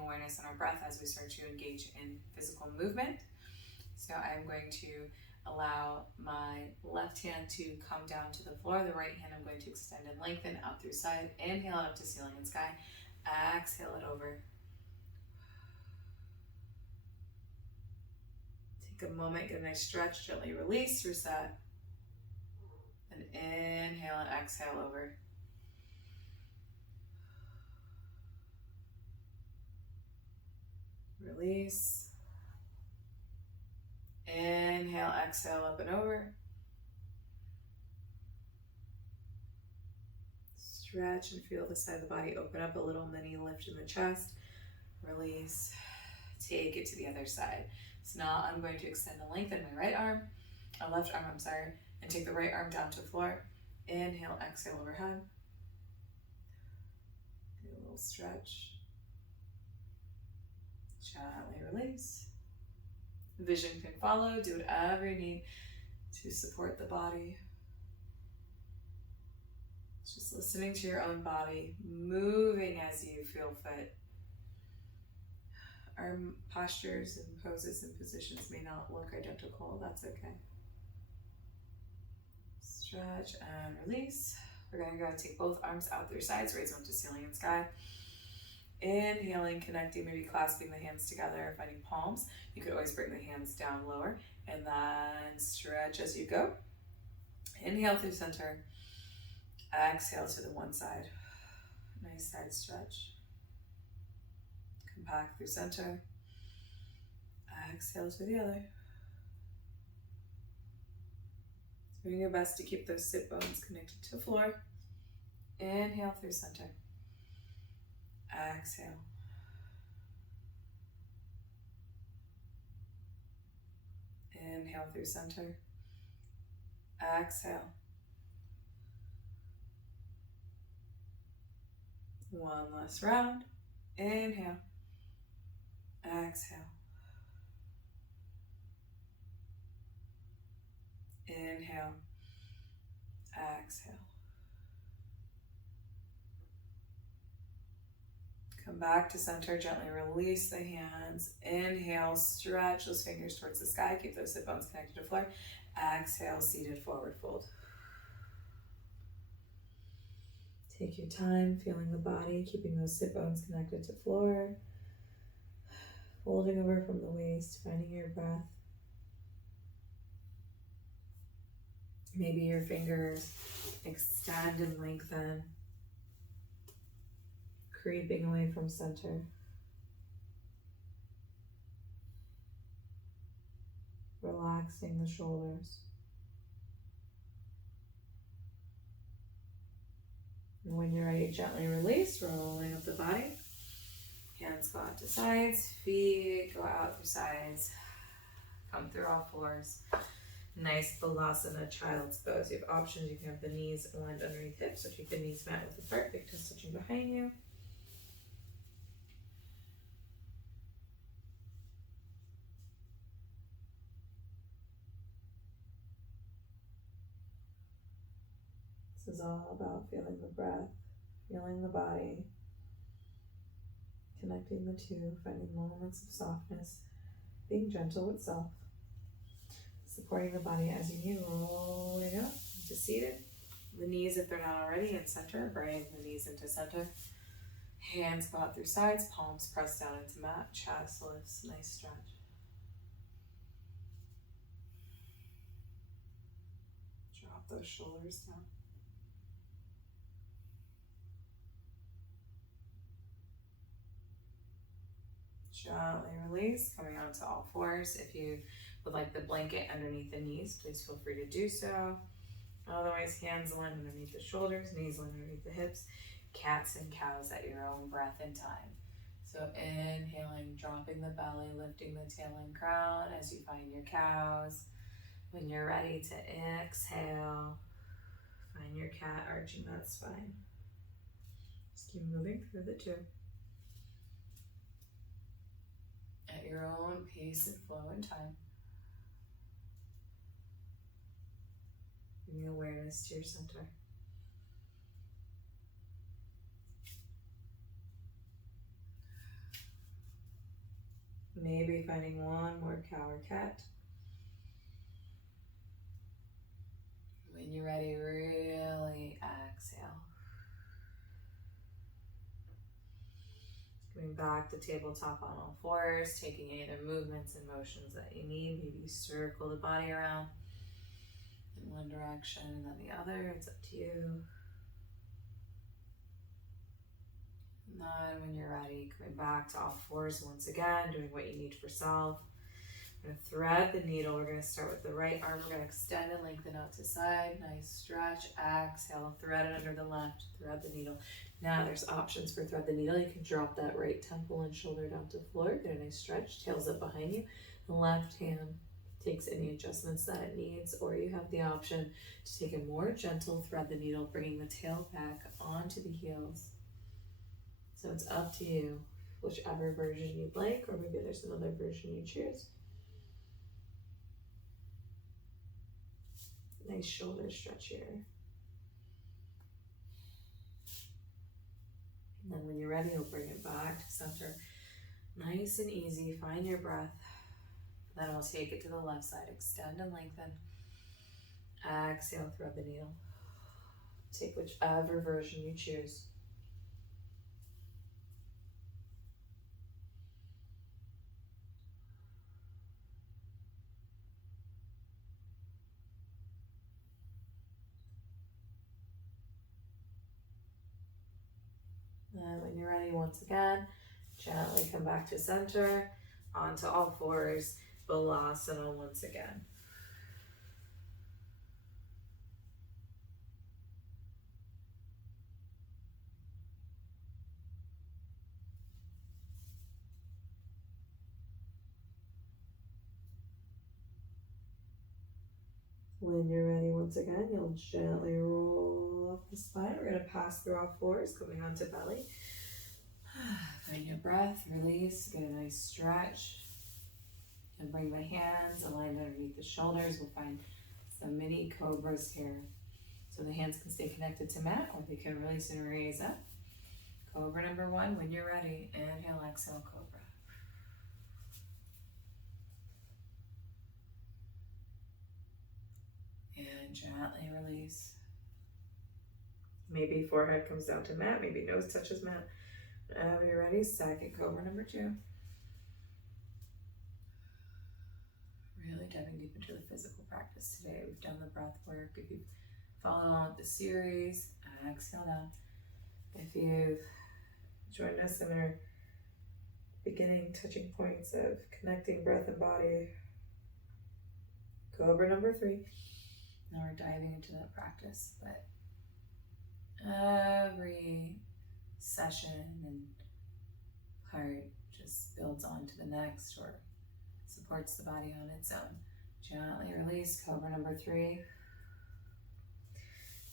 awareness on our breath as we start to engage in physical movement. So I'm going to allow my left hand to come down to the floor. The right hand I'm going to extend and lengthen out through side. Inhale it up to ceiling and sky. Exhale it over. Take a moment, get a nice stretch, gently release, reset. And inhale and exhale over. Release. Inhale, exhale, up and over. Stretch and feel the side of the body open up, a little mini lift in the chest. Release. Take it to the other side. So now I'm going to extend and lengthen my left arm, and take the right arm down to the floor. Inhale, exhale overhead. Do a little stretch. Gently release. Vision can follow. Do whatever you need to support the body. Just listening to your own body, moving as you feel fit. Our postures and poses and positions may not look identical. That's okay. Stretch and release. We're going to go and take both arms out their sides, raise them to ceiling and sky. Inhaling, connecting, maybe clasping the hands together, finding palms. You could always bring the hands down lower and then stretch as you go. Inhale through center. Exhale to the one side. Nice side stretch. Come back through center. Exhale to the other. Doing your best to keep those sit bones connected to the floor. Inhale through center. Exhale. Inhale through center. Exhale. One last round. Inhale. Exhale. Inhale. Exhale. Come back to center, gently release the hands. Inhale, stretch those fingers towards the sky. Keep those sit bones connected to the floor. Exhale, seated forward fold. Take your time, feeling the body, keeping those sit bones connected to the floor. Folding over from the waist, finding your breath. Maybe your fingers extend and lengthen. Creeping away from center. Relaxing the shoulders. And when you're ready, gently release, rolling up the body. Hands go out to sides, feet go out through sides. Come through all fours. Nice Balasana, child's pose. You have options. You can have the knees aligned underneath hips, or keep the knees mat with the heart, big toes touching behind you. This is all about feeling the breath, feeling the body, connecting the two, finding moments of softness, being gentle with self, supporting the body as you need, rolling up into seated. The knees, if they're not already, in center, bring the knees into center. Hands go out through sides, palms press down into mat, chest lifts, nice stretch. Drop those shoulders down. Gently release, coming onto all fours. If you would like the blanket underneath the knees, please feel free to do so. Otherwise, hands aligned underneath the shoulders, knees aligned underneath the hips. Cats and cows at your own breath and time. So inhaling, dropping the belly, lifting the tail and crown as you find your cows. When you're ready to exhale, find your cat, arching that spine. Just keep moving through the two. At your own pace and flow and time. Bringing awareness to your center. Maybe finding one more cow or cat. When you're ready, really exhale. Coming back to tabletop on all fours, taking any other movements and motions that you need. Maybe circle the body around in one direction and then the other. It's up to you. And then when you're ready, coming back to all fours once again, doing what you need for self. We're going to thread the needle. We're going to start with the right arm. We're going to extend and lengthen out to side. Nice stretch. Exhale. Thread it under the left. Thread the needle. Now there's options for thread the needle. You can drop that right temple and shoulder down to the floor. Get a nice stretch. Tails up behind you. The left hand takes any adjustments that it needs, or you have the option to take a more gentle thread the needle, bringing the tail back onto the heels. So it's up to you, whichever version you'd like, or maybe there's another version you choose. Nice shoulder stretch here. And then when you're ready, you'll bring it back to center. Nice and easy. Find your breath. Then we'll take it to the left side. Extend and lengthen. Exhale, thread the needle. Take whichever version you choose. And when you're ready, once again, gently come back to center, onto all fours, Balasana once again. When you're ready, once again, you'll gently roll up the spine. We're going to pass through all fours, coming onto belly. Find your breath, release, get a nice stretch. And bring the hands aligned underneath the shoulders. We'll find some mini cobras here. So the hands can stay connected to mat, or they can release and raise up. Cobra number one, when you're ready. Inhale, exhale, cobra. And gently release. Maybe forehead comes down to mat, maybe nose touches mat. Whenever you're ready, second cobra number two. Really diving deep into the physical practice today. We've done the breath work. If you've followed along with the series, exhale down. If you've joined us in our beginning touching points of connecting breath and body, cobra number three. Now we're diving into that practice, but every session and part just builds on to the next or supports the body on its own. Gently release, cobra number three.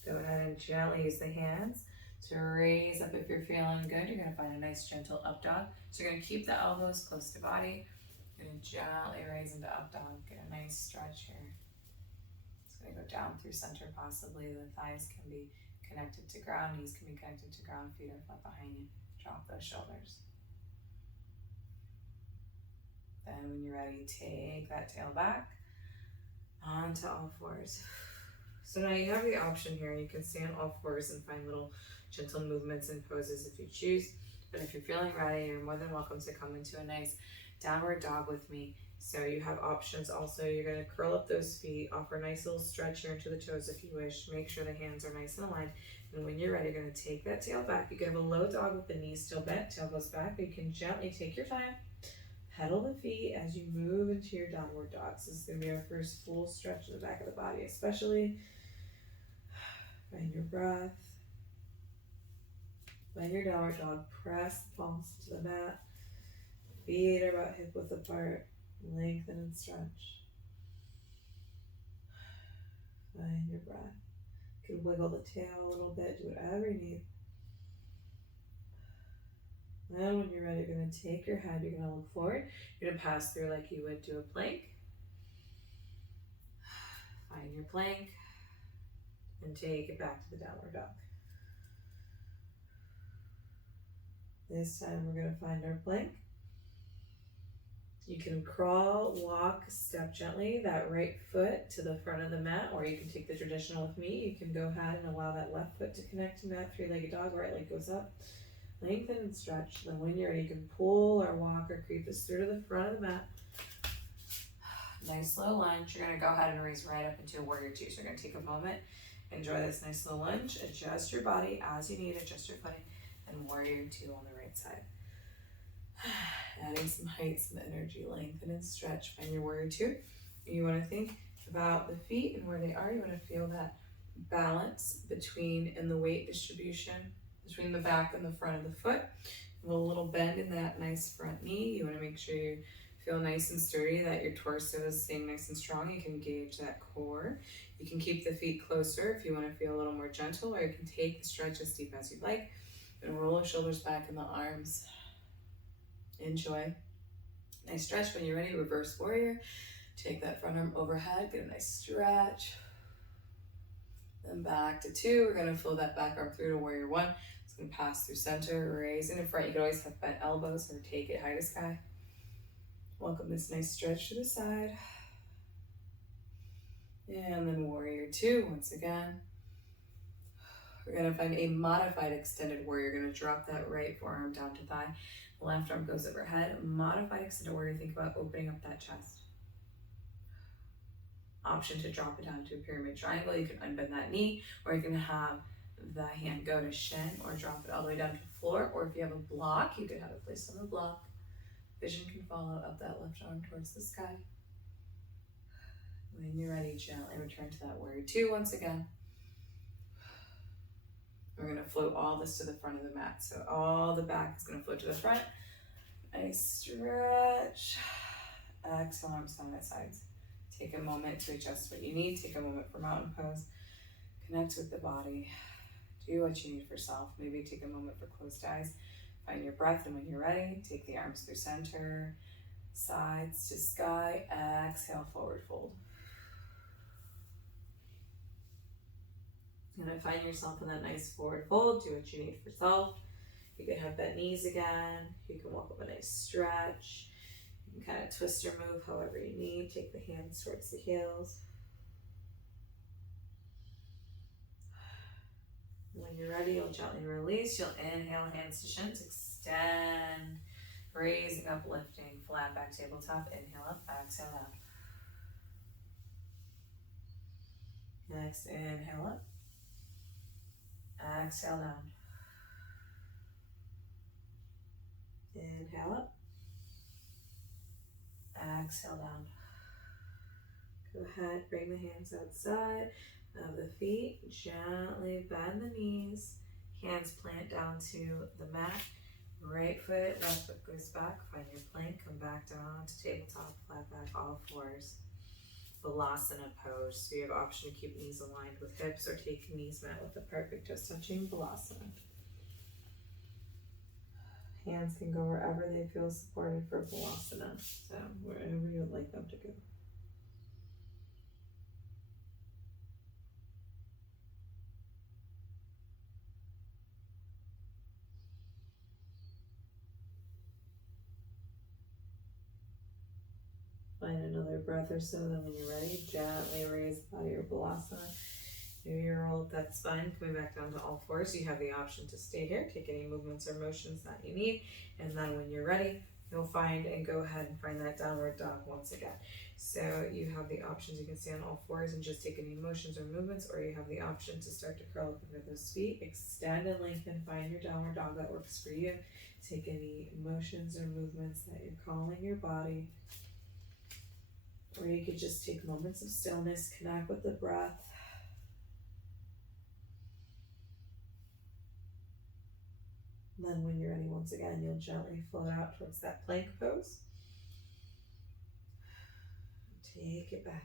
Go ahead and gently use the hands to raise up if you're feeling good. You're going to find a nice gentle up dog. So you're going to keep the elbows close to body. You're going to gently raise into up dog. Get a nice stretch here. It's going to go down through center possibly. The thighs can be connected to ground, knees can be connected to ground, feet are flat behind you. Drop those shoulders. Then when you're ready, take that tail back onto all fours. So now you have the option here. You can stay on all fours and find little gentle movements and poses if you choose. But if you're feeling ready, you're more than welcome to come into a nice downward dog with me. So you have options also. You're going to curl up those feet, offer a nice little stretch here into the toes if you wish. Make sure the hands are nice and aligned. And when you're ready, you're going to take that tail back. You can have a low dog with the knees still bent, tail goes back, but you can gently take your time. Pedal the feet as you move into your downward dog. So this is going to be our first full stretch in the back of the body, especially. Find your breath. Find your downward dog. Press the palms to the mat. Feet are about hip width apart. Lengthen and stretch. Find your breath. You can wiggle the tail a little bit. Do whatever you need. Then when you're ready, you're going to take your head, you're going to look forward. You're going to pass through like you would do a plank. Find your plank and take it back to the downward dog. This time we're going to find our plank You can crawl, walk, step gently that right foot to the front of the mat, or you can take the traditional with me. You can go ahead and allow that left foot to connect to that three-legged dog. Right leg goes up, lengthen and stretch. Then when you're ready, you can pull or walk or creep this through to the front of the mat. Nice slow lunge. You're gonna go ahead and raise right up into a warrior two. So you're gonna take a moment, enjoy this nice slow lunge, adjust your body as you need, adjust your footing, and warrior two on the right side. Adding some height, some energy, lengthen and stretch. Find your warrior two. You want to think about the feet and where they are. You want to feel that balance between and the weight distribution between the back and the front of the foot. A little bend in that nice front knee. You want to make sure you feel nice and sturdy, that your torso is staying nice and strong. You can engage that core. You can keep the feet closer if you want to feel a little more gentle, or you can take the stretch as deep as you'd like and roll the shoulders back in the arms. Enjoy. Nice stretch. When you're ready, reverse warrior. Take that front arm overhead, get a nice stretch. Then back to two. We're gonna flow that back arm through to warrior one. It's gonna pass through center, raise in front. You can always have bent elbows or take it high to sky. Welcome this nice stretch to the side. And then warrior two, once again. We're gonna find a modified extended warrior. You're gonna drop that right forearm down to thigh. Left arm goes overhead. Modified extended warrior. Think about opening up that chest. Option to drop it down to a pyramid triangle. You can unbend that knee, or you can have the hand go to shin, or drop it all the way down to the floor. Or if you have a block, you can have it placed on the block. Vision can follow up that left arm towards the sky. When you're ready, gently return to that warrior two once again. We're gonna float all this to the front of the mat. So all the back is gonna float to the front. Nice stretch. Exhale, arms down at sides. Take a moment to adjust what you need. Take a moment for mountain pose. Connect with the body. Do what you need for self. Maybe take a moment for closed eyes. Find your breath, and when you're ready, take the arms through center, sides to sky. Exhale, forward fold. You're gonna find yourself in that nice forward fold. Do what you need for self. You can have bent knees again. You can walk up a nice stretch. You can kind of twist or move however you need. Take the hands towards the heels. When you're ready, you'll gently release. You'll inhale, hands to shins, extend, raising up, lifting, flat back tabletop. Inhale up, exhale out. Next, inhale up. Exhale down. Inhale up. Exhale down. Go ahead, bring the hands outside of the feet. Gently bend the knees. Hands plant down to the mat. Right foot, left foot goes back. Find your plank. Come back down to tabletop, flat back, all fours. Balasana pose. So you have option to keep knees aligned with hips, or take knees mat with the perfect just touching. Balasana. Hands can go wherever they feel supported for Balasana. So wherever you would like them to go. Find another breath or so, then when you're ready, gently raise the body or Balasana. Maybe you roll up that spine, coming back down to all fours. You have the option to stay here, take any movements or motions that you need, and then when you're ready, you'll find and go ahead and find that downward dog once again. So you have the options. You can stay on all fours and just take any motions or movements, or you have the option to start to curl up under those feet, extend and lengthen, find your downward dog that works for you. Take any motions or movements that you're calling your body. Or you could just take moments of stillness, connect with the breath. Then when you're ready, once again, you'll gently float out towards that plank pose. Take it back.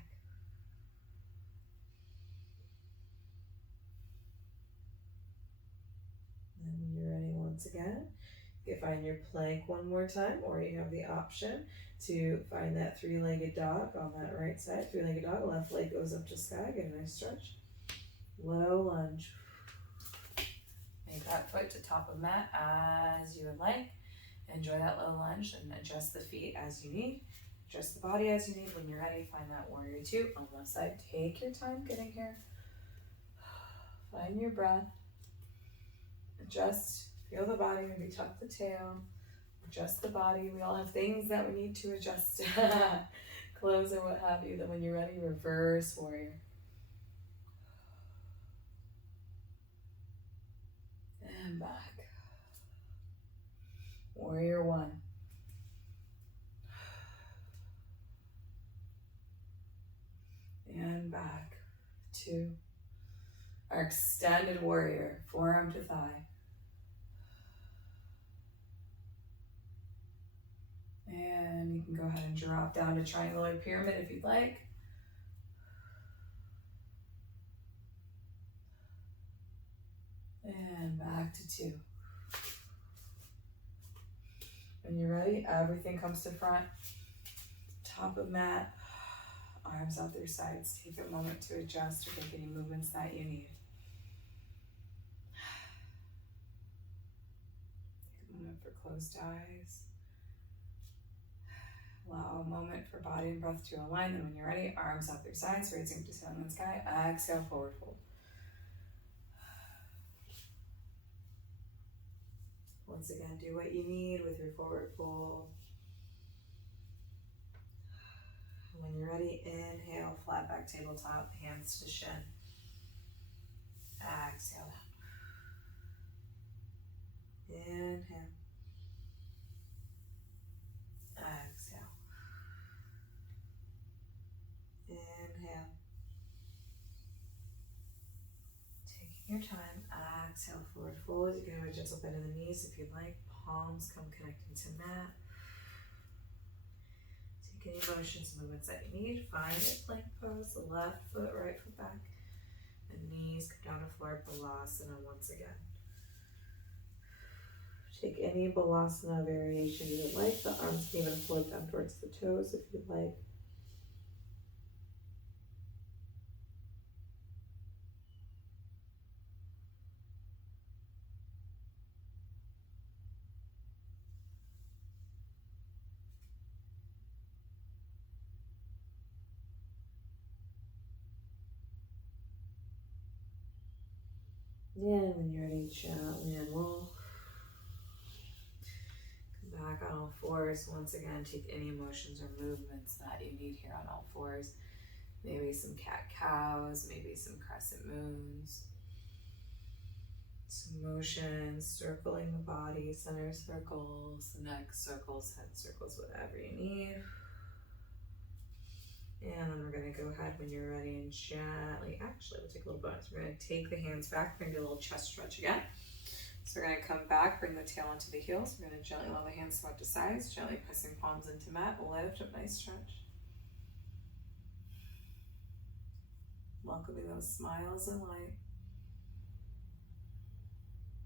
And when you're ready, once again, you can find your plank one more time, or you have the option to find that three-legged dog on that right side. Three-legged dog, left leg goes up to sky, get a nice stretch. Low lunge. Make that foot to top of mat as you would like. Enjoy that low lunge and adjust the feet as you need. Adjust the body as you need. When you're ready, find that warrior two on the left side. Take your time getting here. Find your breath. Adjust, feel the body, maybe tuck the tail. Adjust the body. We all have things that we need to adjust. Clothes or what have you. Then when you're ready, reverse warrior. And back. Warrior one. And back. Two. Our extended warrior, forearm to thigh. And you can go ahead and drop down to triangle or pyramid if you'd like. And back to two. When you're ready, everything comes to front. Top of mat, arms out their sides. Take a moment to adjust or take any movements that you need. Take a moment for closed eyes. Allow a moment for body and breath to align. Then when you're ready, arms out their sides, raising up to ceiling and sky. Exhale, forward fold. Once again, do what you need with your forward fold. When you're ready, inhale, flat back tabletop, hands to shin. Exhale out. Inhale. Exhale. Inhale. Taking your time. Exhale, forward fold. You can have a gentle bend in the knees if you'd like. Palms come connecting to mat. Take any motions, movements that you need. Find it, plank pose. The left foot, right foot back. And knees come down to floor, balasana once again. Take any balasana variation you would like. The arms can even float down towards the toes if you'd like. And when you're ready, gently and roll. Come back on all fours. Once again, take any motions or movements that you need here on all fours. Maybe some cat-cows, maybe some crescent moons. Some motions, circling the body, center circles, neck circles, head circles, whatever you need. And then we're going to go ahead when you're ready and gently, actually we'll take a little bonus. We're going to take the hands back, we're going to do a little chest stretch again. So we're going to come back, bring the tail into the heels. We're going to gently allow the hands side to sides, gently pressing palms into mat, lift up, nice stretch. Welcoming those smiles and light.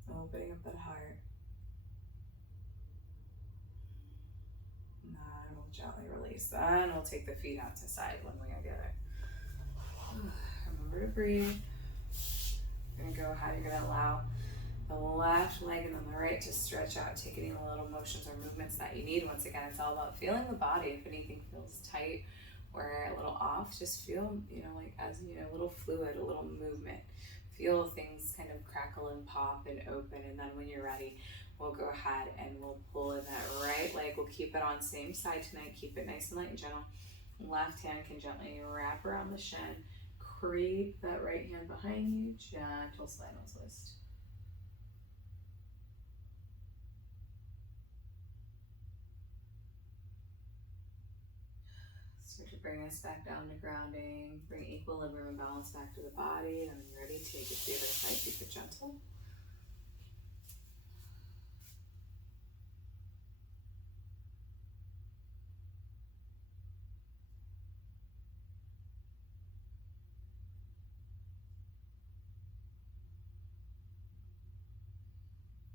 Opening up that heart. And we'll gently release that, and we'll take the feet out to side when we get it. Remember to breathe. You're going to go ahead, you're going to allow the left leg and then the right to stretch out, take any little motions or movements that you need. Once again, it's all about feeling the body. If anything feels tight or a little off, just feel, like as, a little fluid, a little movement. Feel things kind of crackle and pop and open, and then when you're ready, we'll go ahead and we'll pull in that right leg. We'll keep it on same side tonight. Keep it nice and light and gentle. Left hand can gently wrap around the shin. Creep that right hand behind you. Gentle spinal twist. Start to bring us back down to grounding. Bring equilibrium and balance back to the body. And when you're ready, take it to the other side. Keep it gentle.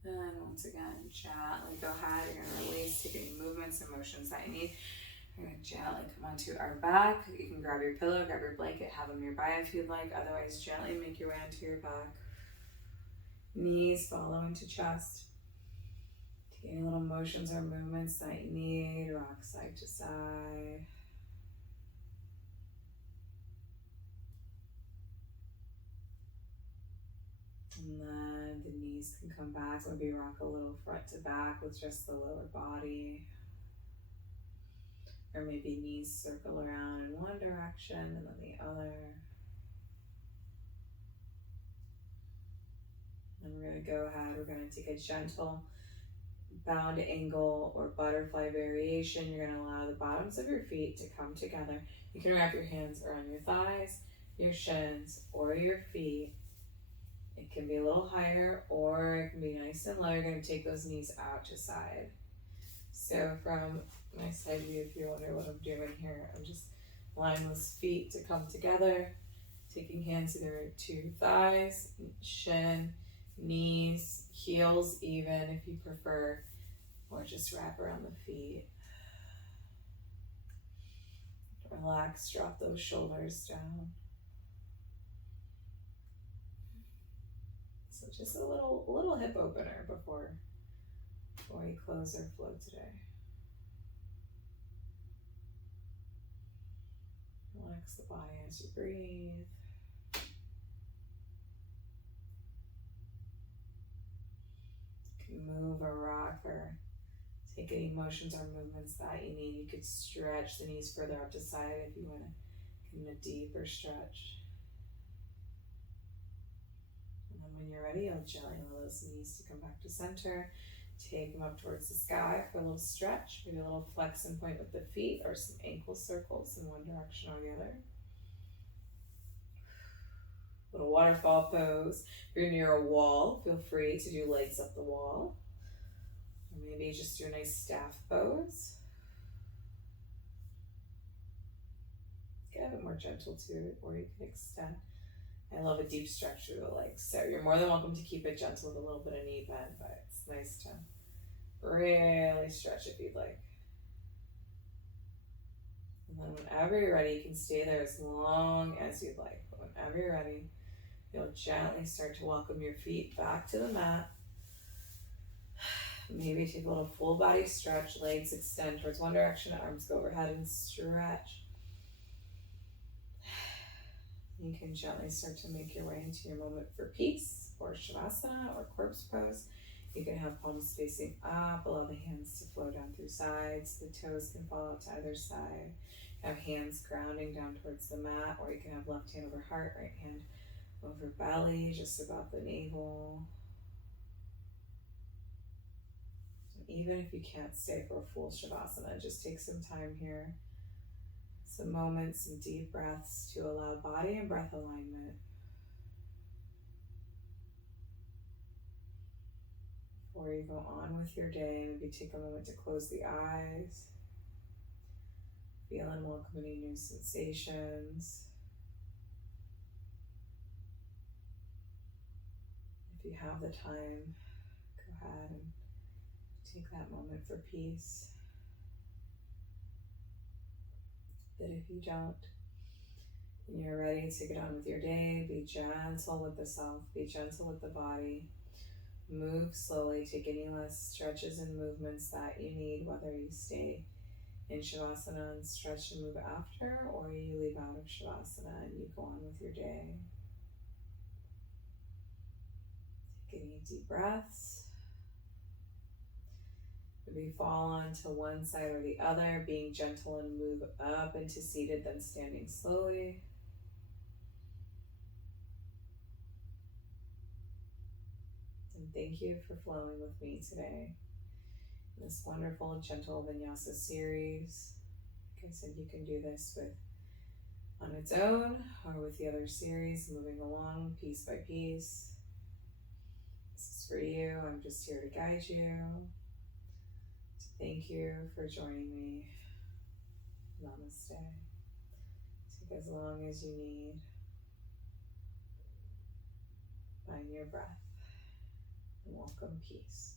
And once again, gently go ahead. You're going to release, take any movements and motions that you need. You're going to gently come onto our back. You can grab your pillow, grab your blanket, have them nearby if you'd like. Otherwise, gently make your way onto your back. Knees follow into chest. Any little motions or movements that you need, rock side to side. And then the knees can come back. Maybe rock a little front to back with just the lower body. Or maybe knees circle around in one direction and then the other. And we're going to go ahead, we're going to take a gentle bound angle or butterfly variation. You're going to allow the bottoms of your feet to come together. You can wrap your hands around your thighs, your shins, or your feet. It can be a little higher or it can be nice and low. You're going to take those knees out to side. So from my side view, if you wonder what I'm doing here, I'm just allowing those feet to come together, taking hands either to thighs, shin, knees, heels even if you prefer, or just wrap around the feet. Relax, drop those shoulders down. So just a little hip opener before we close our flow today. Relax the body as you breathe. You can move or rock or take any motions or movements that you need. You could stretch the knees further up to side if you want to get in a deeper stretch. And then when you're ready, you'll gently allow those knees to come back to center. Take them up towards the sky for a little stretch, maybe a little flex and point with the feet or some ankle circles in one direction or the other. Little waterfall pose. If you're near a wall, feel free to do legs up the wall. Or maybe just do a nice staff pose. Get a bit more gentle to it, or you can extend. I love a deep stretch through the legs. So you're more than welcome to keep it gentle with a little bit of knee bend, but it's nice to really stretch if you'd like. And then whenever you're ready, you can stay there as long as you'd like. But whenever you're ready, you'll gently start to welcome your feet back to the mat. Maybe take a little full body stretch, legs extend towards one direction, arms go overhead and stretch. You can gently start to make your way into your moment for peace or Shavasana or corpse pose. You can have palms facing up, allow the hands to flow down through sides, the toes can fall out to either side. Have hands grounding down towards the mat, or you can have left hand over heart, right hand over belly, just above the navel. Even if you can't stay for a full Shavasana, just take some time here, some moments, some deep breaths to allow body and breath alignment. Before you go on with your day, maybe take a moment to close the eyes. Feel and welcome any new sensations. If you have the time, go ahead and take that moment for peace. But if you don't, and you're ready to get on with your day, be gentle with the self, be gentle with the body. Move slowly, take any less stretches and movements that you need, whether you stay in Shavasana and stretch and move after, or you leave out of Shavasana and you go on with your day. Take any deep breaths. Maybe fall onto one side or the other, being gentle and move up into seated, then standing slowly. And thank you for flowing with me today in this wonderful, gentle vinyasa series. Like I said, you can do this on its own or with the other series, moving along piece by piece. This is for you. I'm just here to guide you. So thank you for joining me. Namaste. Take as long as you need. Find your breath and welcome peace.